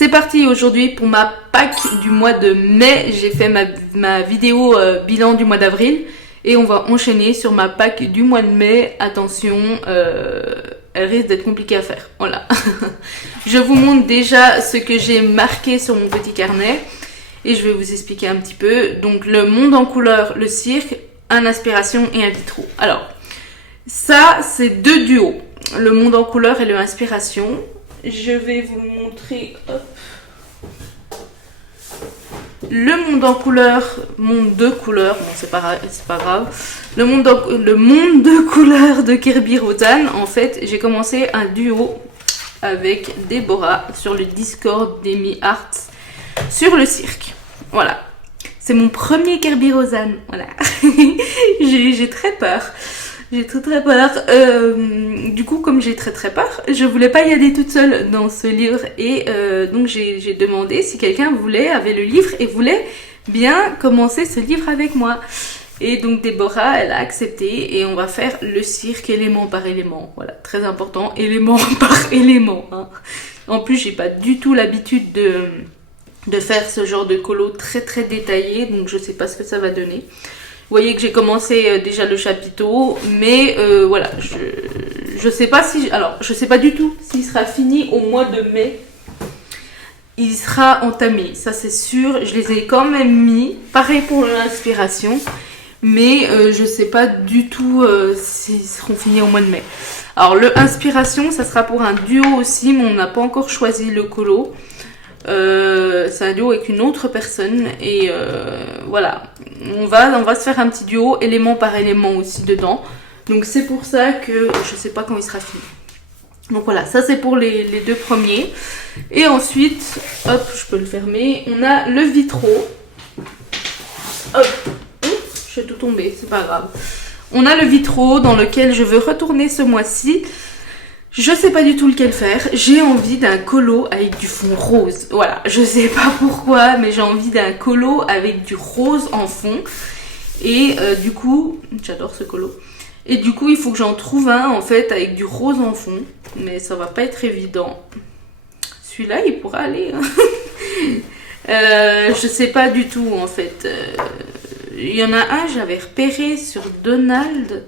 C'est parti aujourd'hui pour ma Pâques du mois de mai. J'ai fait ma vidéo bilan du mois d'avril et on va enchaîner sur ma Pâques du mois de mai. Attention, elle risque d'être compliquée à faire. Voilà. Je vous montre déjà ce que j'ai marqué sur mon petit carnet et je vais vous expliquer un petit peu. Donc le monde en couleur, le cirque, un inspiration et un vitraux. Alors ça c'est deux duos, le monde en couleur et le inspiration. Je vais vous le montrer. Hop. Le monde en couleur, monde de couleurs, bon c'est pas grave. Le monde de couleurs de Kirby Rotan. En fait, j'ai commencé un duo avec Déborah sur le Discord d'Amy Arts sur le cirque. Voilà. C'est mon premier Kirby Rotan. Voilà. j'ai très peur. J'ai très peur. Du coup, comme j'ai très peur, je voulais pas y aller toute seule dans ce livre. Et donc, j'ai demandé si quelqu'un avait le livre et voulait bien commencer ce livre avec moi. Et donc, Déborah, elle a accepté. Et on va faire le cirque élément par élément. Voilà, très important, élément par élément. Hein. En plus, j'ai pas du tout l'habitude de faire ce genre de colo très détaillé. Donc, je sais pas ce que ça va donner. Vous voyez que j'ai commencé déjà le chapiteau, mais voilà, je sais pas si... Alors, je sais pas du tout s'il sera fini au mois de mai. Il sera entamé, ça c'est sûr. Je les ai quand même mis. Pareil pour l'inspiration, mais je sais pas du tout s'ils seront finis au mois de mai. Alors, le inspiration, ça sera pour un duo aussi, mais on n'a pas encore choisi le colo. C'est un duo avec une autre personne et voilà, on va se faire un petit duo élément par élément aussi dedans, donc c'est pour ça que je sais pas quand il sera fini. Donc voilà, ça c'est pour les deux premiers. Et ensuite, hop, je peux le fermer, on a le vitraux. Hop, je vais tout tomber, c'est pas grave. On a le vitraux dans lequel je veux retourner ce mois-ci. Je sais pas du tout lequel faire. J'ai envie d'un colo avec du fond rose. Voilà, je sais pas pourquoi, mais j'ai envie d'un colo avec du rose en fond. Et du coup, j'adore ce colo. Et du coup, il faut que j'en trouve un en fait avec du rose en fond. Mais ça va pas être évident. Celui-là, il pourra aller. Hein. Je sais pas du tout en fait. Il y en a un, j'avais repéré sur Donald.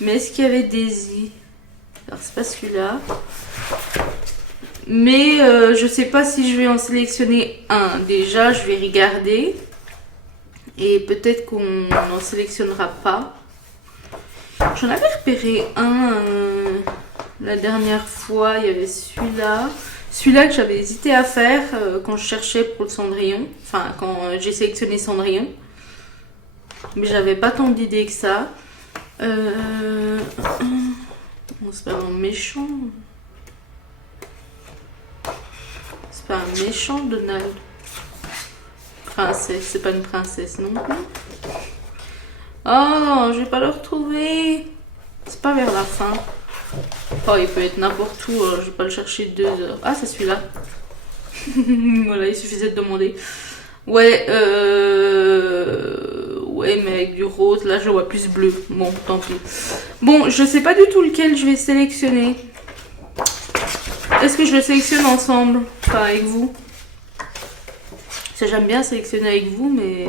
Mais est-ce qu'il y avait Daisy ? Alors c'est pas celui-là, mais je sais pas si je vais en sélectionner un. Déjà je vais regarder et peut-être qu'on n'en sélectionnera pas. J'en avais repéré un la dernière fois, il y avait celui-là que j'avais hésité à faire quand je cherchais pour le Cendrillon, enfin quand j'ai sélectionné Cendrillon, mais j'avais pas tant d'idées que ça. Bon, c'est pas un méchant. C'est pas un méchant, Donald. Princesse, c'est pas une princesse non plus. Oh, je vais pas le retrouver. C'est pas vers la fin. Oh, il peut être n'importe où. Je vais pas le chercher 2 heures. Ah, c'est celui-là. Voilà, il suffisait de demander. Ouais, ouais, mais avec du rose, là je vois plus bleu. Bon, tant pis. Bon, je sais pas du tout lequel je vais sélectionner. Est-ce que je le sélectionne ensemble? Enfin, avec vous? Parce que j'aime bien sélectionner avec vous, mais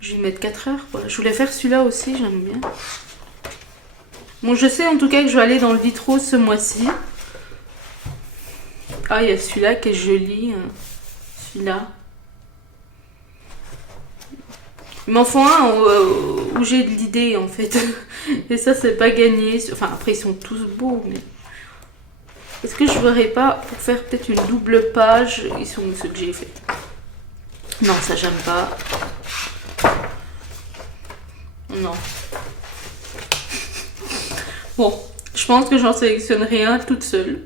je vais y mettre 4 heures, quoi. Je voulais faire celui-là aussi, j'aime bien. Bon, je sais en tout cas que je vais aller dans le vitraux ce mois-ci. Ah, il y a celui-là qui est joli. Celui-là. Il m'en faut un où j'ai de l'idée en fait. Et ça c'est pas gagné. Enfin après ils sont tous beaux mais... Est-ce que je ferais pas pour faire peut-être une double page? Ils sont où ceux que j'ai fait? Non ça j'aime pas. Non. Bon, je pense que j'en sélectionnerai un toute seule.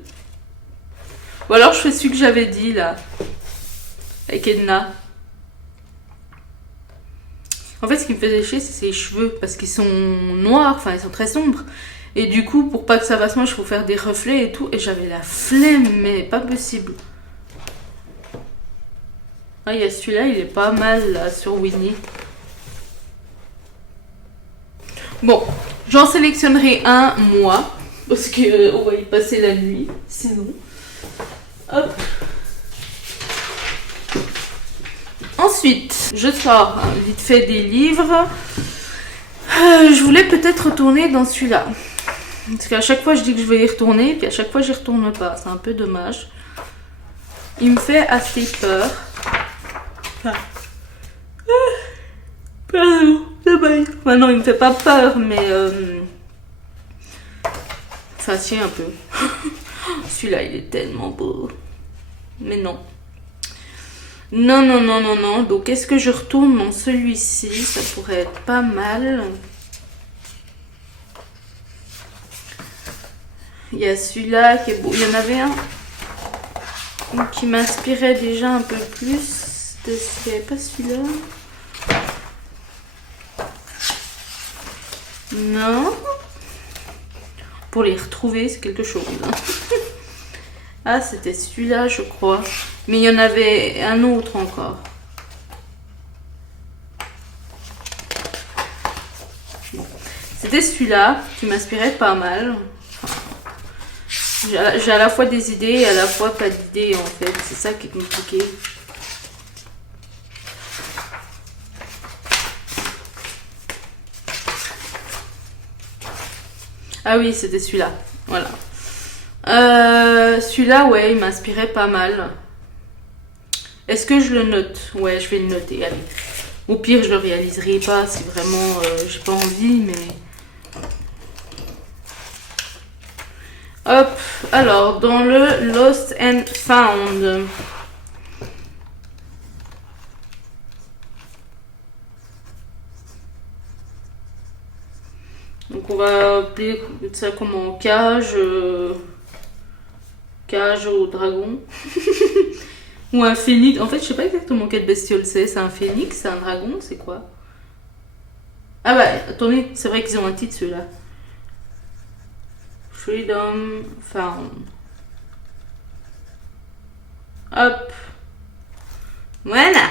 Ou alors je fais celui que j'avais dit là. Avec Edna. En fait, ce qui me faisait chier, c'est ses cheveux, parce qu'ils sont noirs, enfin, ils sont très sombres. Et du coup, pour pas que ça fasse moche, il faut faire des reflets et tout. Et j'avais la flemme, mais pas possible. Ah, il y a celui-là, il est pas mal, là, sur Winnie. Bon, j'en sélectionnerai un, moi, parce qu'on va y passer la nuit, sinon. Hop. Ensuite, je sors vite fait des livres. Je voulais peut-être retourner dans celui-là. Parce qu'à chaque fois, je dis que je vais y retourner, puis à chaque fois, j'y retourne pas. C'est un peu dommage. Il me fait assez peur. Pardon, dommage. Enfin, non, il me fait pas peur, mais... Enfin, si, un peu. Celui-là, il est tellement beau. Mais non. Non, non, non, non, non. Donc, est-ce que je retourne dans celui-ci? Ça pourrait être pas mal. Il y a celui-là qui est beau. Il y en avait un qui m'inspirait déjà un peu plus. Il n'y avait pas celui-là? Non. Pour les retrouver, c'est quelque chose. Ah, c'était celui-là, je crois. Mais il y en avait un autre encore. Bon. C'était celui-là qui m'inspirait pas mal. J'ai à la fois des idées et à la fois pas d'idées en fait. C'est ça qui est compliqué. Ah oui, c'était celui-là. Voilà. Celui-là, ouais, il m'inspirait pas mal. Est-ce que je le note? Ouais, je vais le noter, allez. Au pire, je le réaliserai pas si vraiment j'ai pas envie, mais... Hop, alors, dans le Lost and Found. Donc, on va appeler ça comment? Cage... Cage au dragon. Ou un phénix. En fait, je sais pas exactement quelle bestiole c'est. C'est un phénix, c'est un dragon, c'est quoi? Ah bah, attendez, c'est vrai qu'ils ont un titre ceux-là. Freedom Found. Hop. Voilà.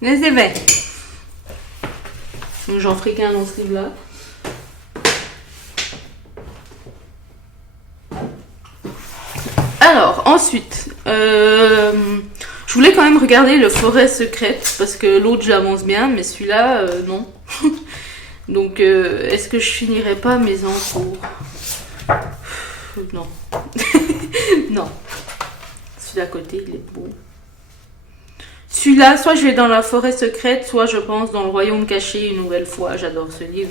Là, c'est fait. Donc, j'en ferai qu'un dans ce livre-là. Alors, ensuite, je voulais quand même regarder le Forêt secrète parce que l'autre j'avance bien, mais celui-là, non. Donc, est-ce que je finirai pas mes encours? Non. Non. Celui-là à côté, il est beau. Celui-là, soit je vais dans la Forêt secrète, soit je pense dans le Royaume caché une nouvelle fois. J'adore ce livre,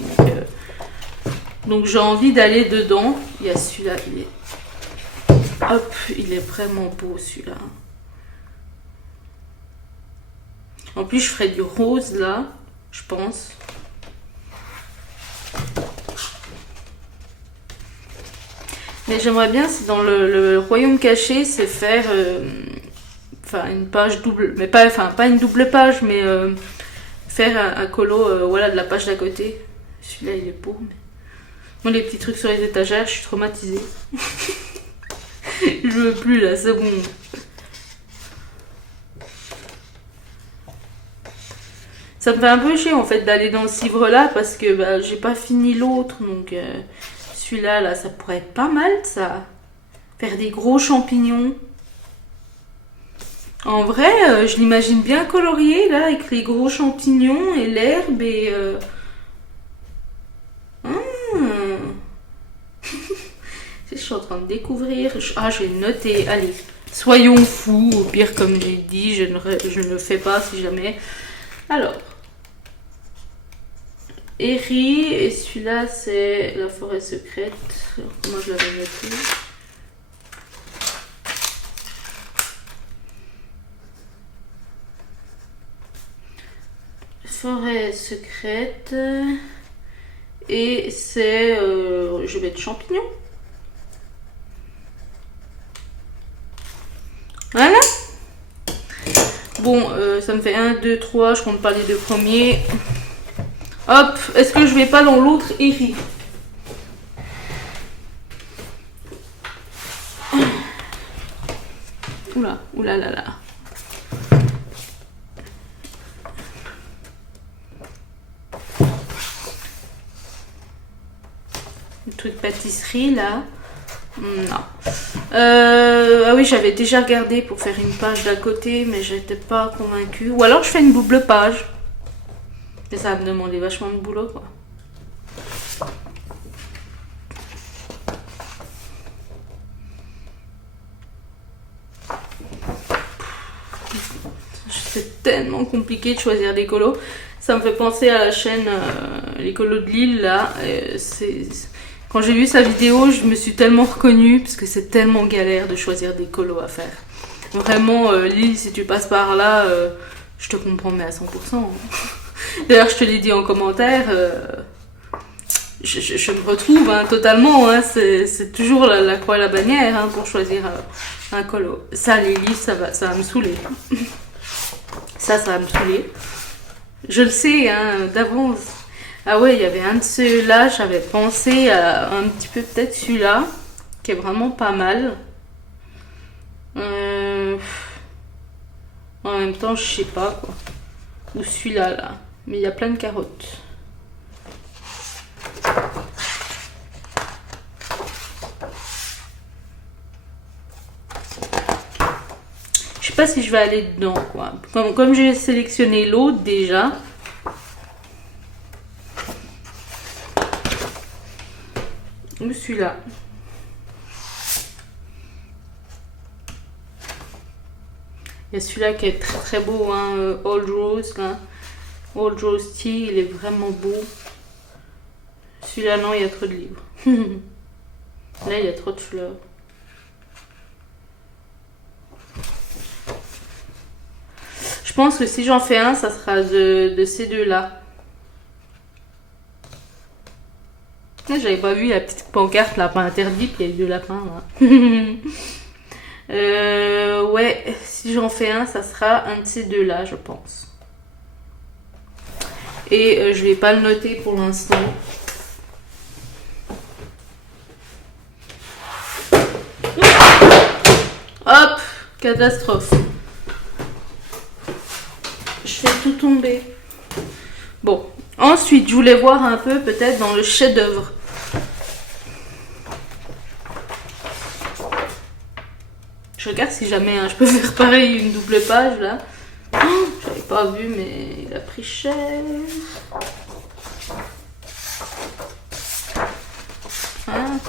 donc j'ai envie d'aller dedans. Il y a celui-là, il est... Hop, il est vraiment beau celui-là. En plus, je ferai du rose là, je pense. Mais j'aimerais bien, si dans le royaume caché, c'est faire enfin une page double, mais pas, enfin pas une double page, mais faire un colo, voilà, de la page d'à côté. Celui-là, il est beau. Mais... Moi, les petits trucs sur les étagères, je suis traumatisée. Je veux plus là, c'est bon. Ça me fait un peu chier en fait d'aller dans ce livre là parce que bah, j'ai pas fini l'autre, donc celui-là là, ça pourrait être pas mal ça. Faire des gros champignons. En vrai, je l'imagine bien colorié là avec les gros champignons et l'herbe et... Je suis en train de découvrir. Ah, je vais le noter. Allez, soyons fous. Au pire, comme j'ai dit, je ne le fais pas si jamais. Alors, Eri, et celui-là, c'est la Forêt secrète. Alors, comment je l'avais noté? Forêt secrète. Et c'est... je vais mettre champignons. Voilà. Bon, ça me fait 1, 2, 3. Je compte pas les deux premiers. Hop. Est-ce que je vais pas dans l'autre Eri? Oula, oula là là. Le truc pâtisserie là. Non. Ah oui, j'avais déjà regardé pour faire une page d'à côté, mais j'étais pas convaincue. Ou alors je fais une double page. Mais ça va me demander vachement de boulot, quoi. C'est tellement compliqué de choisir des colos. Ça me fait penser à la chaîne Les Colos de Lille, là. Quand j'ai vu sa vidéo, je me suis tellement reconnue, parce que c'est tellement galère de choisir des colos à faire. Vraiment, Lille, si tu passes par là, je te comprends, mais à 100%. D'ailleurs, je te l'ai dit en commentaire, je me retrouve hein, totalement. Hein, c'est toujours la croix et la bannière hein, pour choisir un colo. Ça, les livres, ça va me saouler. Ça va me saouler. Je le sais hein, d'avance. Ah ouais, il y avait un de ceux-là, j'avais pensé à un petit peu peut-être celui-là, qui est vraiment pas mal. En même temps, je sais pas quoi. Ou celui-là, là. Mais il y a plein de carottes. Je sais pas si je vais aller dedans, quoi. Comme j'ai sélectionné l'autre déjà. Ou celui-là. Il y a celui-là qui est très très beau, hein, Old Rose, là. Old Rose Tea, il est vraiment beau. Celui-là, non, il y a trop de livres. Là, il y a trop de fleurs. Je pense que si j'en fais un, ça sera de ces deux-là. J'avais pas vu la petite pancarte lapin interdit, puis il y a eu deux lapins là. Ouais, si j'en fais un, ça sera un de ces deux-là, je pense. Et je vais pas le noter pour l'instant. Hop, catastrophe. Je fais tout tomber. Bon, ensuite, je voulais voir un peu peut-être dans le chef-d'œuvre. Je regarde si jamais hein, je peux faire pareil une double page là. Oh, j'avais pas vu mais il a pris cher. Hein?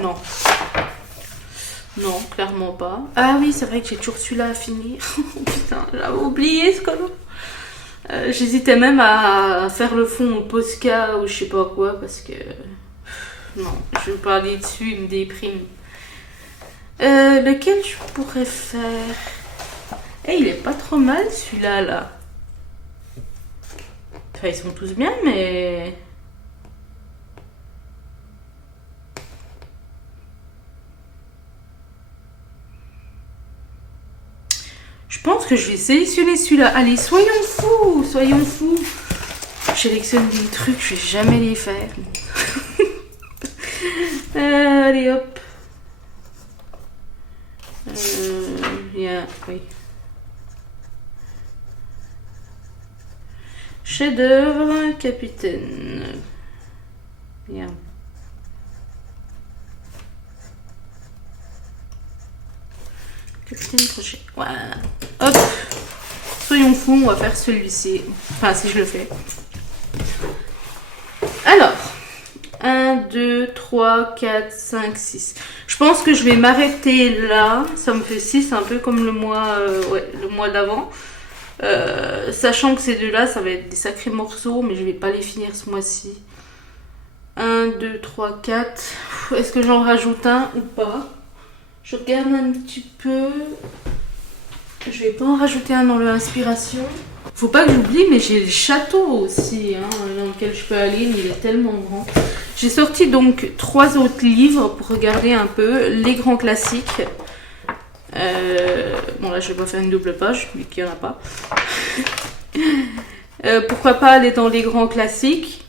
Non. Non, clairement pas. Ah oui, c'est vrai que j'ai toujours celui-là à finir. Putain, j'avais oublié ce colo. J'hésitais même à faire le fond au Posca ou je sais pas quoi parce que... Non, je veux pas aller dessus, il me déprime. Lequel je pourrais faire? Eh, il est pas trop mal celui-là, là. Enfin, ils sont tous bien, mais... Je pense que je vais sélectionner celui-là. Allez, soyons fous, soyons fous. Je sélectionne des trucs, je vais jamais les faire. Allez, hop. Oui. Chef-d'œuvre, capitaine. Bien. Capitaine crochet. Voilà. Hop. Soyons fous, on va faire celui-ci. Enfin, si je le fais. Alors. 1, 2, 3, 4, 5, 6. Je pense que je vais m'arrêter là. Ça me fait 6, un peu comme le mois d'avant. Sachant que ces deux-là, ça va être des sacrés morceaux, mais je vais pas les finir ce mois-ci. 1, 2, 3, 4. Est-ce que j'en rajoute un ou pas? Je regarde un petit peu. Je vais pas en rajouter un dans l'inspiration. Faut pas que j'oublie, mais j'ai le château aussi, hein, dans lequel je peux aller, mais il est tellement grand. J'ai sorti donc 3 autres livres pour regarder un peu les grands classiques. Bon là je vais pas faire une double page, vu qu'il n'y en a pas. Pourquoi pas aller dans les grands classiques.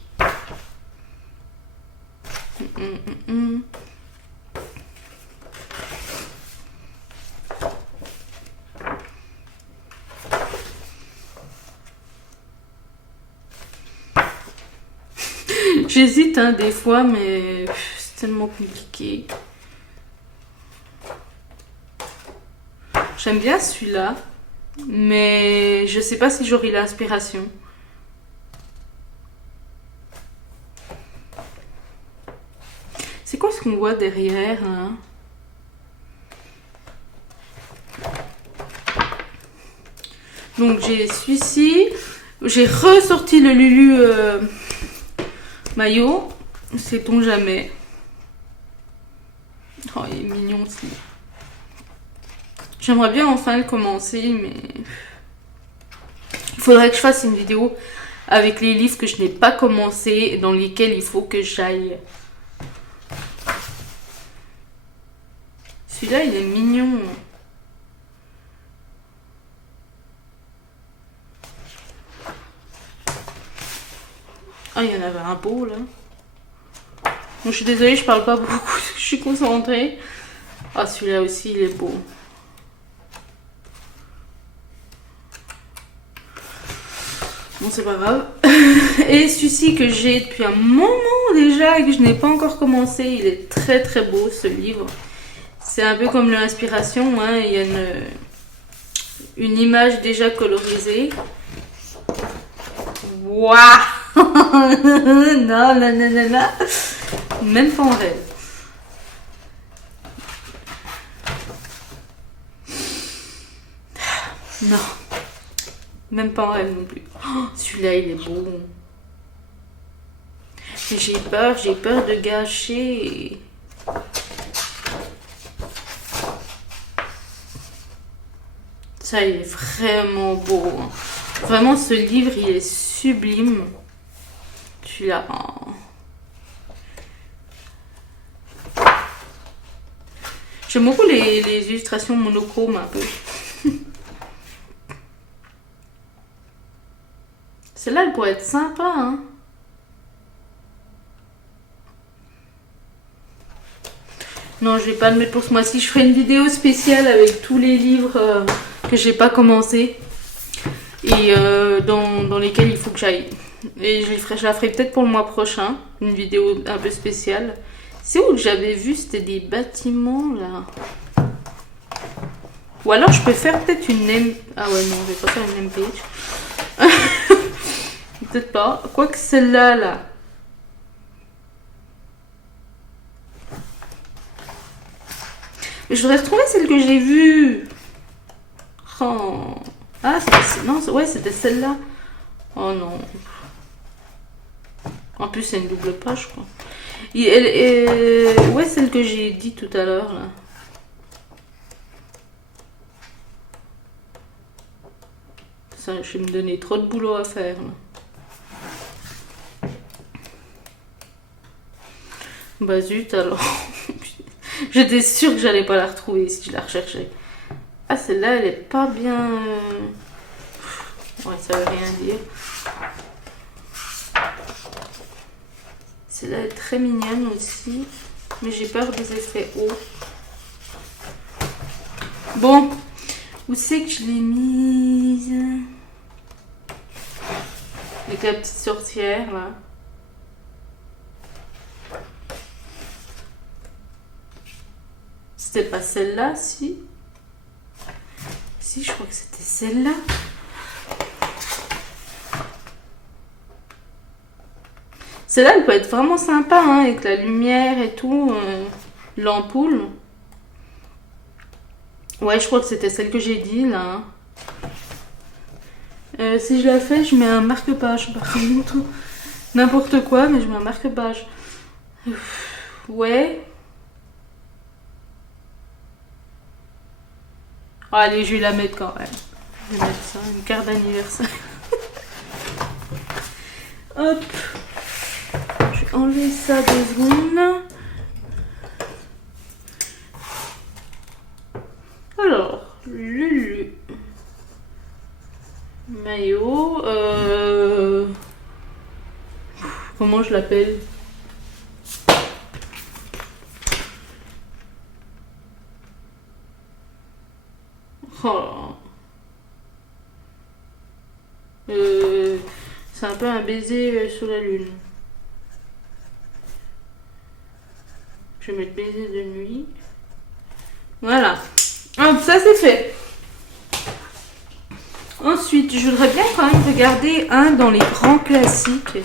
J'hésite hein, des fois, mais c'est tellement compliqué. J'aime bien celui-là, mais je sais pas si j'aurai l'inspiration. C'est quoi ce qu'on voit derrière là? Donc j'ai celui-ci. J'ai ressorti le Lulu maillot. Sait-on jamais. Oh, il est mignon aussi. J'aimerais bien enfin le commencer, mais il faudrait que je fasse une vidéo avec les livres que je n'ai pas commencé, dans lesquels il faut que j'aille. Celui-là, il est mignon. Ah, il y en avait un beau là. Bon, je suis désolée, je parle pas beaucoup, je suis concentrée. Ah, celui-là aussi, il est beau. Bon, c'est pas grave. Et celui-ci que j'ai depuis un moment déjà et que je n'ai pas encore commencé, il est très très beau ce livre. C'est un peu comme l'inspiration, hein. Il y a une image déjà colorisée. Waouh. Non, non, non, non, non. Même pas en rêve. Non. Même pas en rêve non plus. Oh, celui-là, il est beau. Mais j'ai peur de gâcher. Ça, il est vraiment beau. Vraiment, ce livre, il est sublime. Celui-là. Oh. J'aime beaucoup les illustrations monochromes un peu. Celle-là, elle pourrait être sympa, hein. Non, je vais pas le mettre pour ce mois-ci. Je ferai une vidéo spéciale avec tous les livres que j'ai pas commencé et dans lesquels il faut que j'aille. Et je la ferai peut-être pour le mois prochain, une vidéo un peu spéciale. C'est où que j'avais vu, c'était des bâtiments là. Ou alors je peux faire peut-être une name... Ah ouais, non, je vais pas faire une name page. Peut-être pas. Quoique celle-là, là. Mais je voudrais retrouver celle que j'ai vue. Oh. Ah, non, ouais, c'était celle-là. Oh non. En plus, c'est une double page, je crois. Ouais, celle que j'ai dit tout à l'heure, là. Ça, je vais me donner trop de boulot à faire, là. Bah zut, alors. J'étais sûre que j'allais pas la retrouver si je la recherchais. Ah, celle-là, elle est pas bien... Ouais, ça veut rien dire. Celle-là est très mignonne aussi. Mais j'ai peur des effets hauts. Bon. Où c'est que je l'ai mise? Avec la petite sorcière, là. C'était pas celle-là, si? Si, je crois que c'était celle-là. Celle-là, elle peut être vraiment sympa, hein, avec la lumière et tout, l'ampoule. Ouais, je crois que c'était celle que j'ai dit, là. Si je la fais, je mets un marque-page, par contre. N'importe quoi, mais je mets un marque-page. Ouais. Oh, allez, je vais la mettre quand même. Je vais mettre ça, une carte d'anniversaire. Hop. Je vais enlever ça 2 secondes. Alors, Lulu. Maillot. Comment je l'appelle? Oh. C'est un peu un baiser sous la lune. Je vais mettre baiser de nuit. Voilà. Hop, ça c'est fait. Ensuite, je voudrais bien quand même regarder un dans les grands classiques.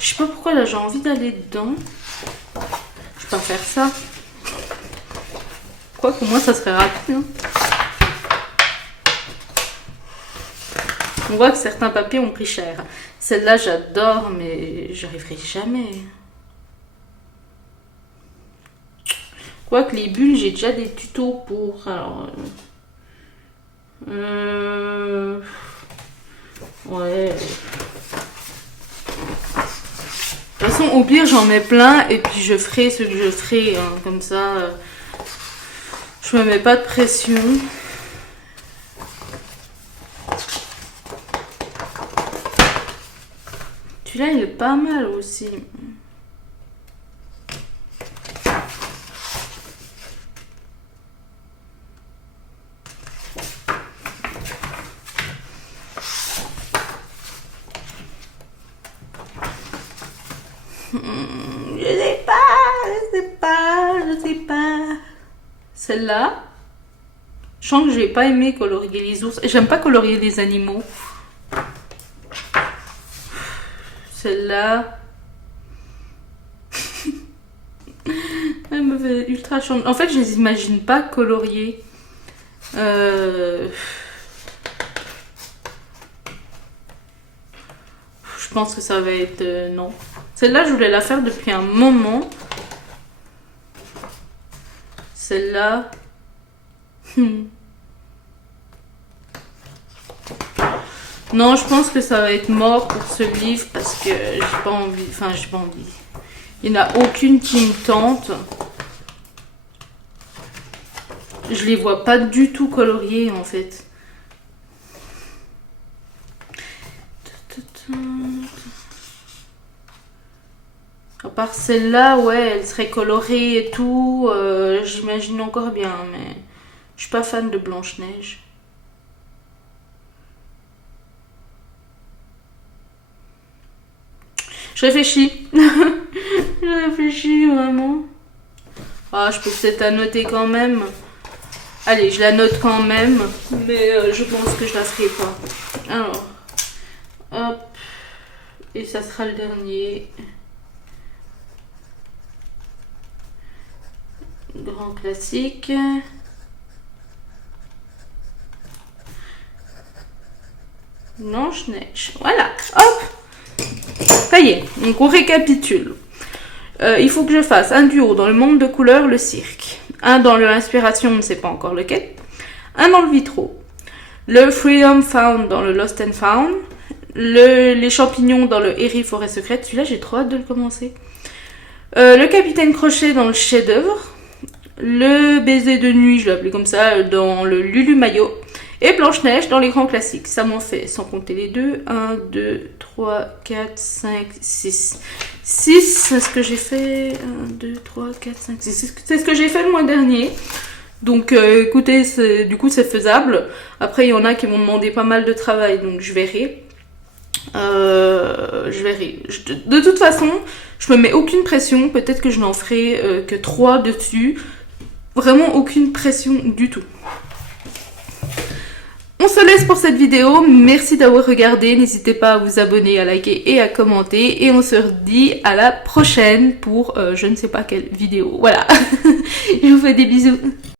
Je sais pas pourquoi là j'ai envie d'aller dedans. Je peux pas faire ça. Quoi que moi ça serait rapide. Hein. On voit que certains papiers ont pris cher. Celle-là j'adore mais j'arriverai jamais. Quoique les bulles, j'ai déjà des tutos pour. Alors. Ouais. De toute façon, au pire, j'en mets plein et puis je ferai ce que je ferai. Hein, comme ça, je me mets pas de pression. Celui-là, il est pas mal aussi. Je sais pas. Celle-là, je sens que j'ai pas aimé colorier les ours. J'aime pas colorier les animaux. Celle-là. Elle me fait ultra chiant. En fait, je les imagine pas colorier. Je pense que ça va être... non. Celle-là, je voulais la faire depuis un moment. Celle-là... Non, je pense que ça va être mort pour ce livre parce que j'ai pas envie... Enfin, j'ai pas envie. Il n'y en a aucune qui me tente. Je les vois pas du tout coloriés, en fait. À part celle-là, ouais, elle serait colorée et tout. J'imagine encore bien, mais je suis pas fan de Blanche-Neige. Je réfléchis. Je réfléchis vraiment. Ah, je peux peut-être la noter quand même. Allez, je la note quand même. Mais je pense que je la ferai pas. Alors. Hop. Et ça sera le dernier. Grand classique. Blanche-Neige. Voilà. Hop. Ça y est. Donc on récapitule. Il faut que je fasse un duo dans le monde de couleurs, le cirque. Un dans l'inspiration, on ne sait pas encore lequel. Un dans le vitraux. Le Freedom Found dans le Lost and Found. Les champignons dans le Airy Forêt Secrète. Celui-là, j'ai trop hâte de le commencer. Le Capitaine Crochet dans le chef-d'œuvre. Le Baiser de nuit, je l'ai appelé comme ça, dans le Lulu Maillot. Et Blanche-Neige dans les grands classiques. Ça m'en fait, sans compter les deux, 1, 2, 3, 4, 5, 6. 6, c'est ce que j'ai fait. 1, 2, 3, 4, 5, 6. C'est ce que j'ai fait le mois dernier. Donc écoutez, du coup c'est faisable. Après il y en a qui m'ont demandé pas mal de travail, donc je verrai. De toute façon, je me mets aucune pression. Peut-être que je n'en ferai que 3 dessus. Vraiment aucune pression du tout. On se laisse pour cette vidéo. Merci d'avoir regardé. N'hésitez pas à vous abonner, à liker et à commenter. Et on se dit à la prochaine pour je ne sais pas quelle vidéo. Voilà. Je vous fais des bisous.